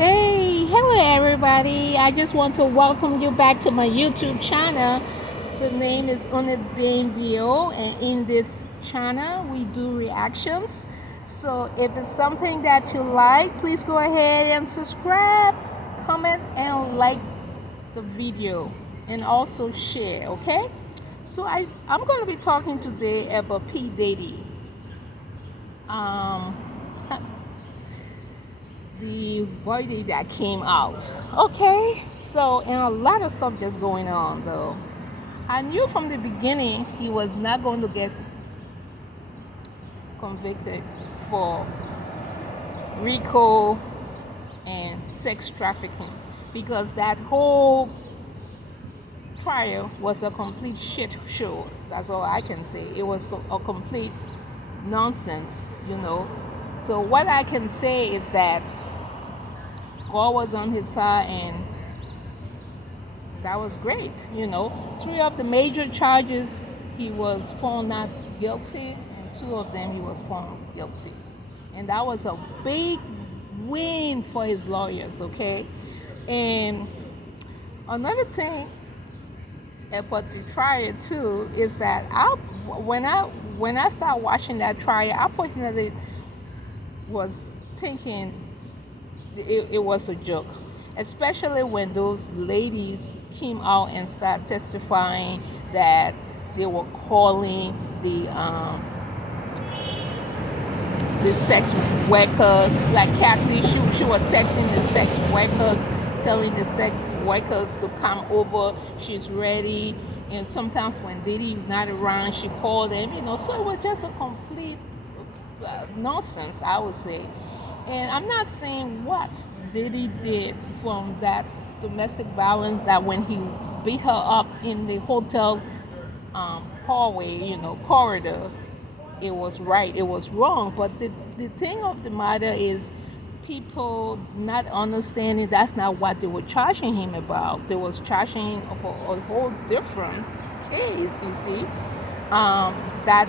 Hey, hello everybody. I just want to welcome you back to my YouTube channel. The name is View, and in this channel we do reactions. So if it's something that you like, please go ahead and subscribe, comment, and like the video, and also share, okay? So I'm going to be talking today about P Diddy. Um, the verdict that came out. Okay, so and a lot of stuff just going on though. I knew from the beginning he was not going to get convicted for RICO and sex trafficking because that whole trial was a complete shit show. That's all I can say. It was a complete nonsense. So what I can say is that God was on his side, and that was great. Three of the major charges he was found not guilty, and two of them he was found guilty. And that was a big win for his lawyers, okay? And another thing about the trial too is that when I started watching that trial, I personally was thinking it was a joke, especially when those ladies came out and started testifying that they were calling the sex workers, like Cassie. She was texting the sex workers, telling the sex workers to come over. She's ready. And sometimes when Diddy not around, she called them. So it was just a complete nonsense, I would say. And I'm not saying what Diddy did from that domestic violence, that when he beat her up in the hotel hallway, corridor, it was right, it was wrong. But the thing of the matter is people not understanding that's not what they were charging him about. They was charging him for a whole different case, you see. That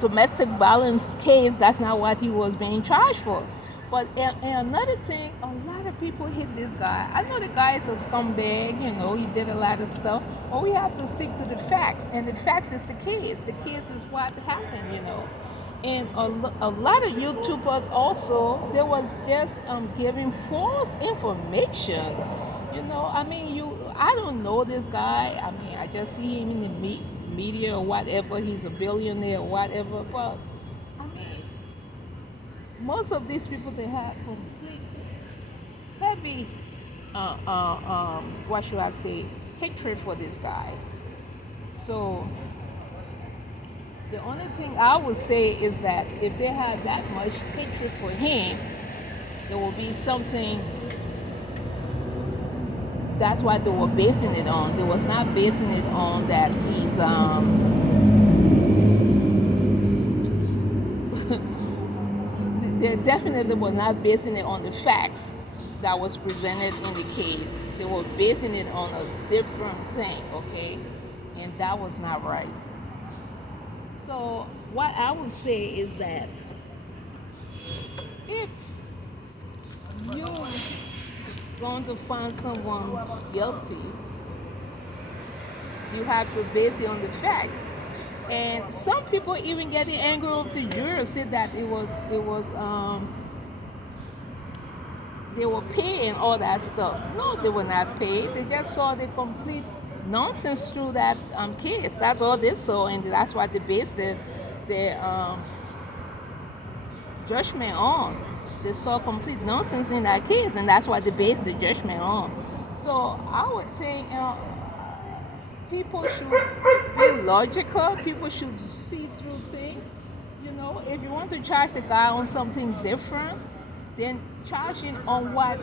domestic violence case, that's not what he was being charged for. But and another thing, a lot of people hate this guy. I know the guy is a scumbag, he did a lot of stuff, but we have to stick to the facts, and the facts is the case. The case is what happened. And a lot of YouTubers also, they was just giving false information. I don't know this guy. I mean, I just see him in the media or whatever. He's a billionaire or whatever. But I mean, most of these people, they have complete heavy, what should I say, hatred for this guy. So the only thing I would say is that if they had that much hatred for him, there will be something. That's what they were basing it on. They was not basing it on that he's they definitely were not basing it on the facts that was presented in the case. They were basing it on a different thing, okay? And that was not right. So what I would say is that if you're going to find someone guilty, you have to base it on the facts. And some people even getting angry with the jurors, said that it was they were paid and all that stuff. No, they were not paid. They just saw the complete nonsense through that case. That's all they saw, and that's what they based their judgment on. They saw complete nonsense in that case, and that's what they based the judgment on. So I would think people should be logical. People should see through things. If you want to charge the guy on something different, then charge him on what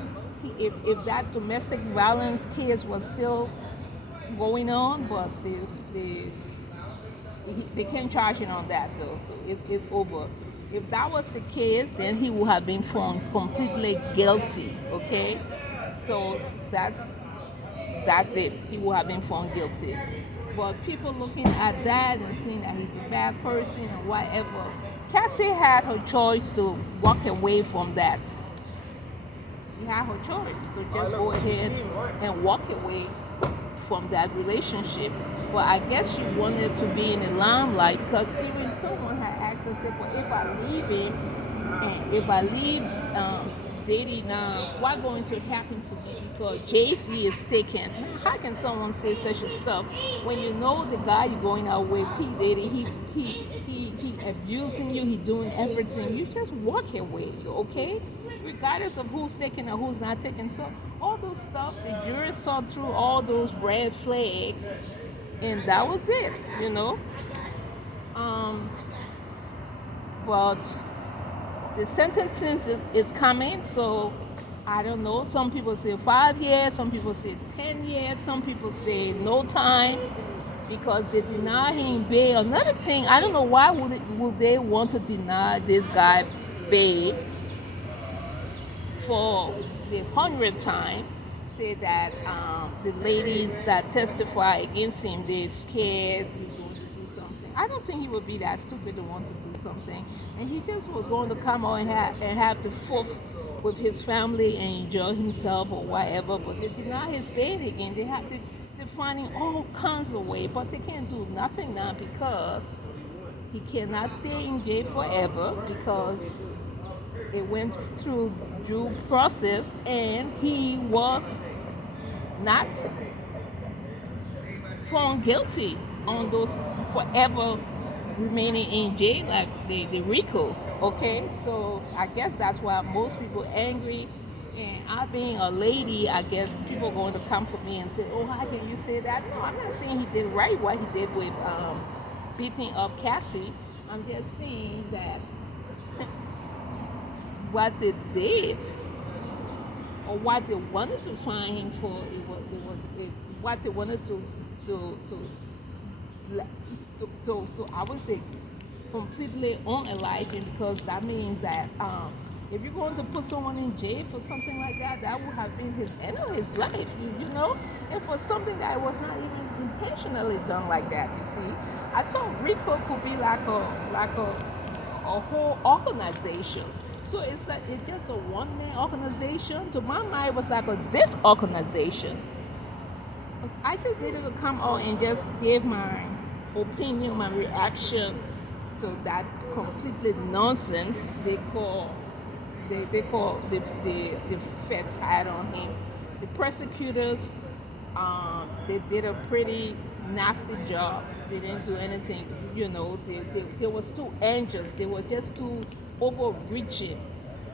if that domestic violence case was still going on, but they can't charge him on that though, so it's over. If that was the case, then he would have been found completely guilty, okay? So that's it. He would have been found guilty. But people looking at that and saying that he's a bad person or whatever, Cassie had her choice to walk away from that. She had her choice to just go ahead and walk away from that relationship. But I guess she wanted to be in the limelight because even someone had asked her, said, well, if I leave him and if I leave Diddy now, what going to happen to me? Because Jay-Z is taken. How can someone say such a stuff when you know the guy you're going out with, P Diddy, he abusing you, he doing everything. You just walk away, okay? Regardless of who's taking or who's not taking. So all those stuff, the jury saw through all those red flags, and that was it. Um, but the sentencing is coming, so I don't know. Some people say 5 years, some people say 10 years, some people say no time because they deny him bail. Another thing, I don't know why would they want to deny this guy bail for the 100th time. Say that the ladies that testify against him, they're scared he's going to do something. I don't think he would be that stupid to want to do something. And he just was going to come out and have the fourth with his family and enjoy himself or whatever. But they deny his bail again. They're finding all kinds of ways, but they can't do nothing now because he cannot stay in jail forever because it went through due process and he was not found guilty on those forever remaining in jail like the RICO. Okay, so I guess that's why most people angry. And I being a lady, I guess people are going to come for me and say, oh, how can you say that? No, I'm not saying he did right what he did with beating up Cassie. I'm just saying that what they did or what they wanted to find him for, what they wanted to I would say completely unalive him, because that means that if you're going to put someone in jail for something like that, that would have been his end of his life, and for something that was not even intentionally done like that. You see, I thought RICO could be like a whole organization. So it's just a one-man organization. To my mind, it was like a disorganization. I just needed to come out and just give my opinion, my reaction to that completely nonsense they call the feds had on him. The prosecutors, they did a pretty nasty job. They didn't do anything. They was too anxious. They were just too overreaching,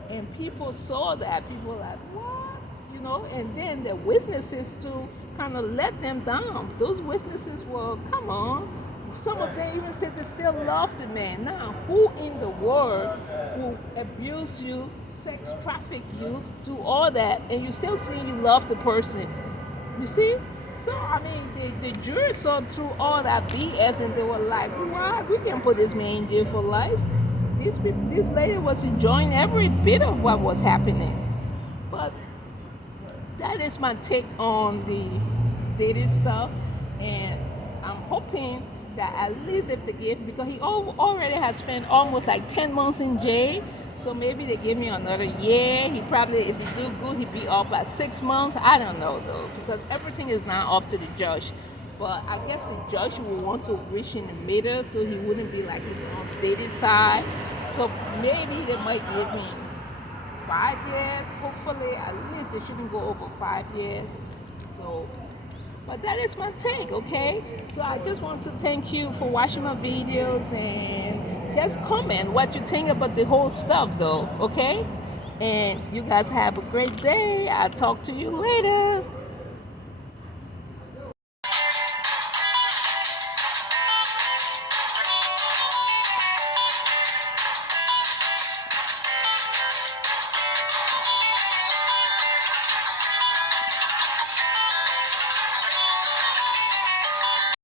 and people saw that. People were like, what? And then the witnesses too kind of let them down. Those witnesses were, come on. Some of them even said they still love the man. Now, who in the world will abuse you, sex traffic you, do all that, and you still say you love the person? You see? So, I mean, the jury saw through all that BS, and they were like, "Wow, we can put this man in jail for life." This lady was enjoying every bit of what was happening. But that is my take on the Diddy stuff, and I'm hoping that at least if they give, because he already has spent almost like 10 months in jail, so maybe they give me another year. He probably, if he do good, he'd be off by 6 months. I don't know though, because everything is now up to the judge. But I guess the judge will want to reach in the middle so he wouldn't be like his on Diddy side. So maybe they might give me 5 years. Hopefully, at least it shouldn't go over 5 years. So, but that is my take, okay? So I just want to thank you for watching my videos, and just comment what you think about the whole stuff though, okay? And you guys have a great day. I'll talk to you later.